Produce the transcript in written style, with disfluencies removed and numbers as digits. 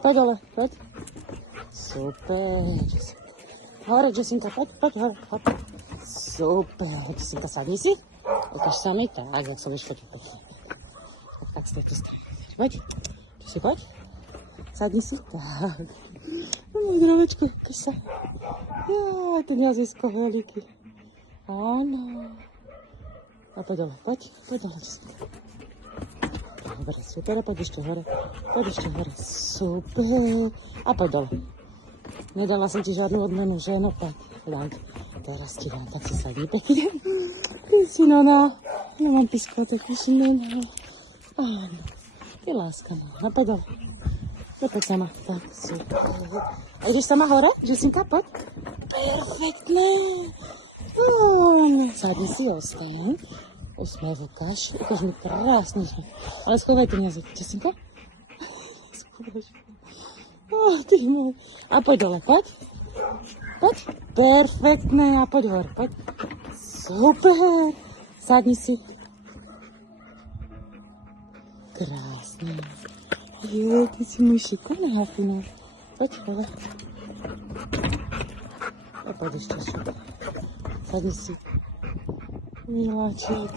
Poď dole, poď. Super. Hore, Jessinka, poď hore. Hop. Super. Jessinka, sadni si. Ukáž sa mi, tak, jak sa budeš fotiť pekne. Tak, stoj tu. Poď. Tu si poď. Sadni si. Tak. Môj dravečko, ukáž sa. Jaj, ten jazysko veľký. Áno. A poď dole, poď dole, Jessinka. Dobre, super, a poď ešte hore. Super. A poď dole. Nedala som ti žiadnu odmenu, že? No tak, tak. Teraz ti dám, tak si sadí pekne. Synona. No mám piskotek, synona. Áno. Ty láska má. A poď dole. Poď sama. Tak, super. A ideš sama hore? Jessinka, poď. Perfektné. Sadni si, ostaň. Usmej, ukáž mi krásny. Ale schovaj ten jazyk, Jessinka. Schovaj. Ty môj. A poď dole, poď. Perfektné. A poď hore, poď. Super. Sadni si. Krásne. Jo, ty si môj šikovný, Hafina. Poď hore. A poď ešte. Sadni si. Miláček.